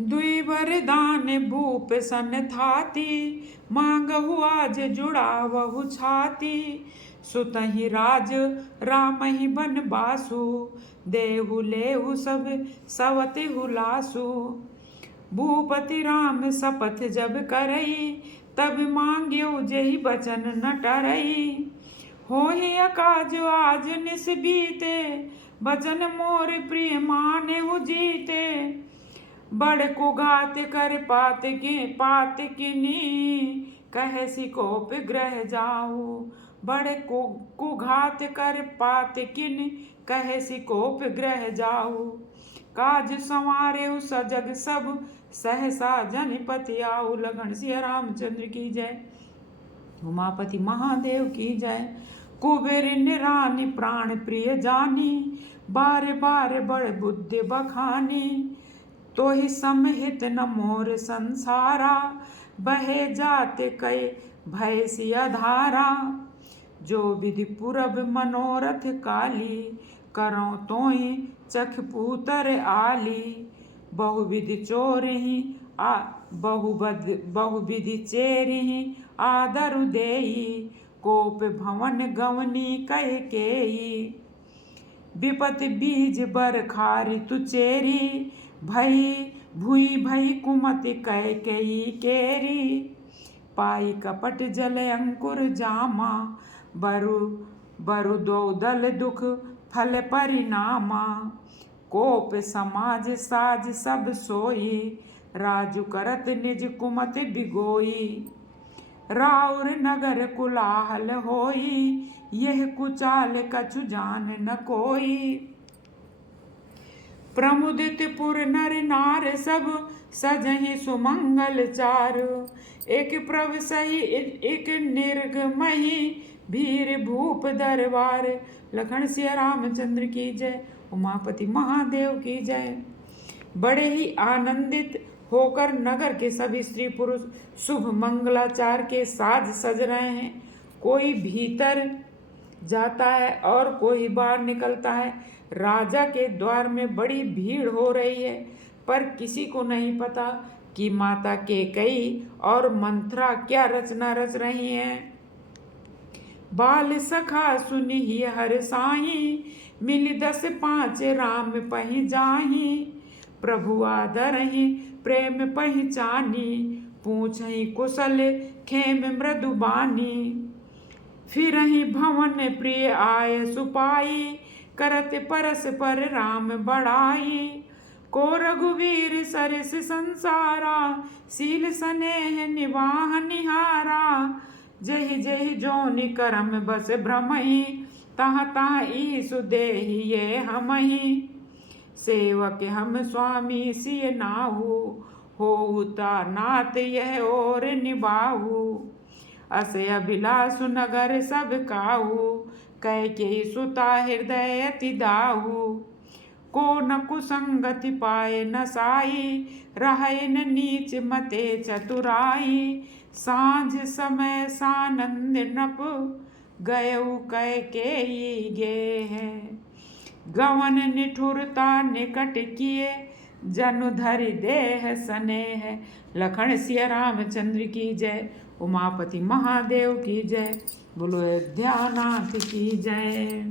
दुई वरदान भूप सन थाती, मांगहु आज जुड़ावहु छाती। सुतहि राज रामहि बनबासु, देहु लेहु सब सवति हुलासु। भूपति राम शपथ जब करई, तब मांग्यो जेहि बचन न टरई। होहि अकाज आज निस बीते, बचन मोर प्रिय मानेहु जीते। बड़ को घात कर पात किनी, कहे सिकोप ग्रह जाऊ। बड़ को घात कर पात किन, कहे सिकोप ग्रह जाऊ। काज संवारे सजग सब, सहसा जनपति आऊ। लगन सिया रामचंद्र की जय, उमापति महादेव की जय। कुबेर निरानी प्राण प्रिय जानी, बार बार बड़ बुद्धि बखानी। तो ही समहित न मोर संसारा, बहे जाते कई भय सिया धारा। जो विधि पुरब मनोरथ काली, करो तो ही चख पूतर आली। बहुविधि चोरहि बहुविधि चेरहि आदरु देई। कोप भवन गवनी कह केई, विपति बीज बरखारि तुचेरी। भई भुई भई कुमति कह केई केरी। पाई कपट जल अंकुर जामा, बरु दो दल दुख फल परिणामा। कोप समाज साज सब सोई, राजु करत निज कुमति बिगोई। राउर नगर कुलाहल होई, यह कुचाल कछु जान न कोई। प्रमुदित पुर नर नार सब, सजहि सुमंगल चार। एक प्रभ सही एक निर्गमहि, भीर भूप दरबार। लखन सिया रामचंद्र की जय, उमापति महादेव की जय। बड़े ही आनंदित होकर नगर के सभी स्त्री पुरुष शुभ मंगलाचार के साज सज रहे हैं। कोई भीतर जाता है और कोई बाहर निकलता है। राजा के द्वार में बड़ी भीड़ हो रही है, पर किसी को नहीं पता कि माता कैकेयी और मंथरा क्या रचना रच रही हैं। बाल सखा सुनिहि हर साही, मिली 10 5 राम पहि जाही। प्रभु आदरहि प्रेम पहचानी, पूछहि कुशल खेम मृदु बानी। फिरहि भवन प्रिय आय सुपाई, करत परस पर राम बड़ाई। को रघुवीर सरस संसारा, सील स्नेह निवाह निहारा। जहि जहि जोनि करम बस भ्रमहि, तह तह ईसु देहि ये हमहि। सेवक हम स्वामी सिय नाहु, होता नाथ यह और निभाहु। अस अभिलाषु नगर सब काहू, कैकेयी सुता हृदय अति दाहू। को न कुसंगति पाए न साई, रहै न नीच मते चतुराई। सांझ समय सानंद नप, गयऊ कैकेयी गे है। गवन निठुरता निकट किए, जनु धरि देह स्नेह। लखन सिया रामचंद्र की जय, उमापति महादेव की जय। बोलो अयोध्यानाथ की जय।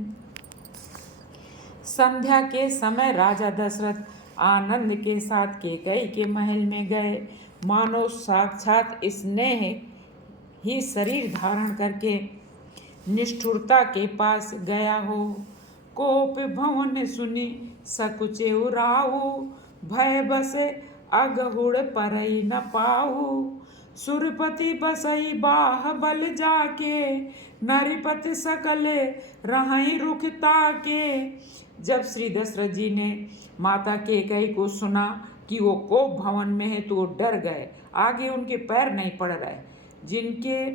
संध्या के समय राजा दशरथ आनंद के साथ कैकेयी के महल में गए। मानो साक्षात स्नेह ही शरीर धारण करके निष्ठुरता के पास गया हो। कोप भवन सुनि सकुचे उराऊ, भय बसे अगहुड़ परई न पाऊ। सुरपति बसई बाह बल जाके, नरिपति सकल रहई रुख ताके। जब श्री दशरथ जी ने माता कैकेयी को सुना कि वो कोप भवन में है, तो वो डर गए। आगे उनके पैर नहीं पड़ रहे। जिनके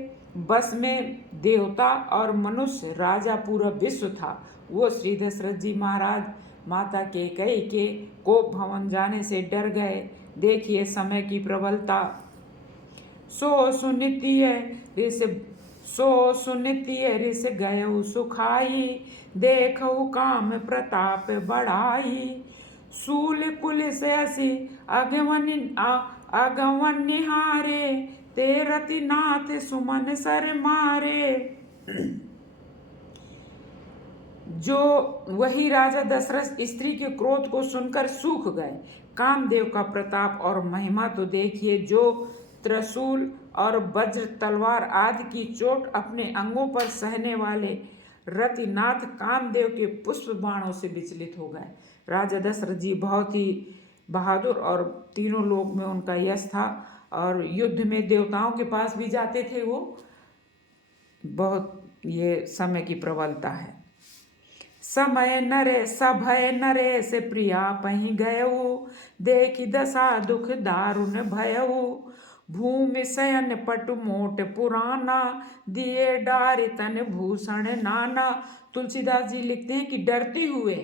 बस में देवता और मनुष्य राजा पूरा विश्व था, वो श्री दशरथ जी महाराज माता कैकेयी के कोप भवन जाने से डर गए। देखिए समय की प्रबलता। सो सुनितिय ऋष गयऊ सुखाई, देखऊ काम प्रताप बढ़ाई। सूल कुल से असी अगवन निहारे, ते रति नाथ सुमन सर मारे। जो वही राजा दशरथ स्त्री के क्रोध को सुनकर सूख गए। कामदेव का प्रताप और महिमा तो देखिए, जो त्रिशूल और वज्र तलवार आदि की चोट अपने अंगों पर सहने वाले रतिनाथ कामदेव के पुष्प बाणों से विचलित हो गए। राजा दशरथ जी बहुत ही बहादुर और तीनों लोक में उनका यश था, और युद्ध में देवताओं के पास भी जाते थे वो। बहुत ये समय की प्रबलता है। समय नरे सभय नरे से प्रिया पही गयऊ, देखी दशा दुख दारुण भयऊ। भूमि शयन पटु मोट पुराना, दिए डारि तन भूषण नाना। तुलसीदास जी लिखते हैं कि डरते हुए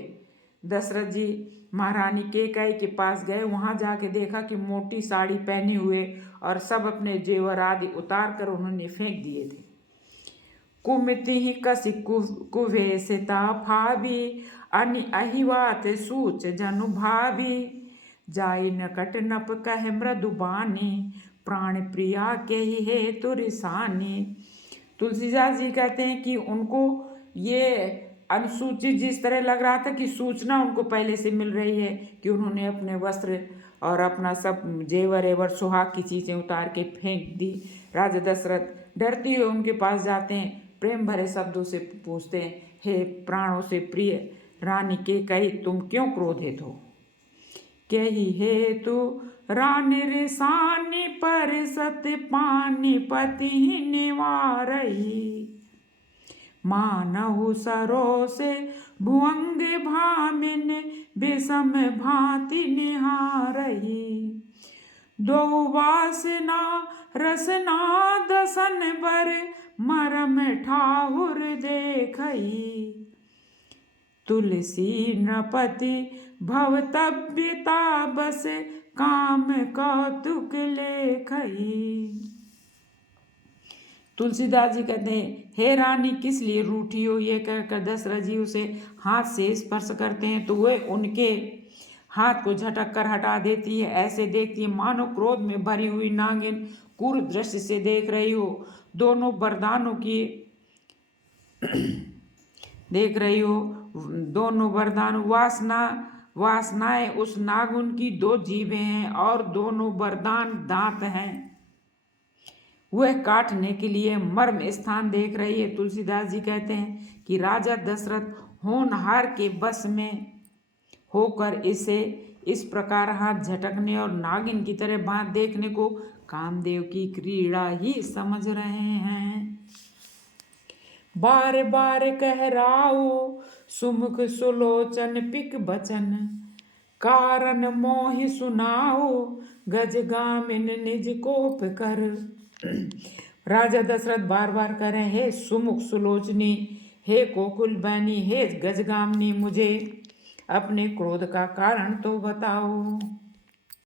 दशरथ जी महारानी केकई के पास गए। वहां जाके देखा कि मोटी साड़ी पहने हुए और सब अपने जेवर आदि उतार कर उन्होंने फेंक दिए थे। कुमिति ही कसी कुवेसिता भावी, अनि अहिवात सूच जनु भावी। जाई नकट नप कह मृदुबानी, प्राण प्रिया के ही हे तुरसानी। तुलसीदास जी कहते हैं कि उनको ये अनुसूचित जिस तरह लग रहा था कि सूचना उनको पहले से मिल रही है कि उन्होंने अपने वस्त्र और अपना सब जेवर एवर सुहाग की चीज़ें उतार के फेंक दी। राजा दशरथ डरते हुए उनके पास जाते हैं, प्रेम भरे शब्दों से पूछते हैं, हे प्राणों से प्रिय रानी केकई, तुम क्यों क्रोधित हो? कही हेतु रानी रिसानी, पर सत पानी पति निवारही। मानहु सरोसे भुअंग भामिन, विषम भांति निहारही। दो वासना रसना दसन बर, मरम ठाहुर देखई। तुलसी नृपति भवतव्यता, बस काम कौतुक लेखई। तुलसीदास जी कहते हैं, हे रानी किस लिए रूठी हो? ये कहकर दशरथ जी उसे हाथ से स्पर्श करते हैं तो वह उनके हाथ को झटक कर हटा देती है। ऐसे देखती है मानो क्रोध में भरी हुई नागिन क्रूर दृष्टि से देख रही हो। दोनों वरदानों की देख रही हो, दोनों वरदान वासनाएं उस नागिन की दो जीभें हैं और दोनों वरदान दांत हैं। वह काटने के लिए मर्म स्थान देख रही है। तुलसीदास जी कहते हैं कि राजा दशरथ होनहार के बस में होकर इसे इस प्रकार हाथ झटकने और नागिन की तरह बात देखने को कामदेव की क्रीड़ा ही समझ रहे हैं। बार बार कह राऊ सुमुख सुलोचन पिक बचन, कारण मोहि सुनाओ गजगामिन निज कोप कर। राजा दशरथ बार बार कह रहे, हे सुमुख सुलोचनी, हे कोकुल बैनी, हे गजगामिनी, मुझे अपने क्रोध का कारण तो बताओ।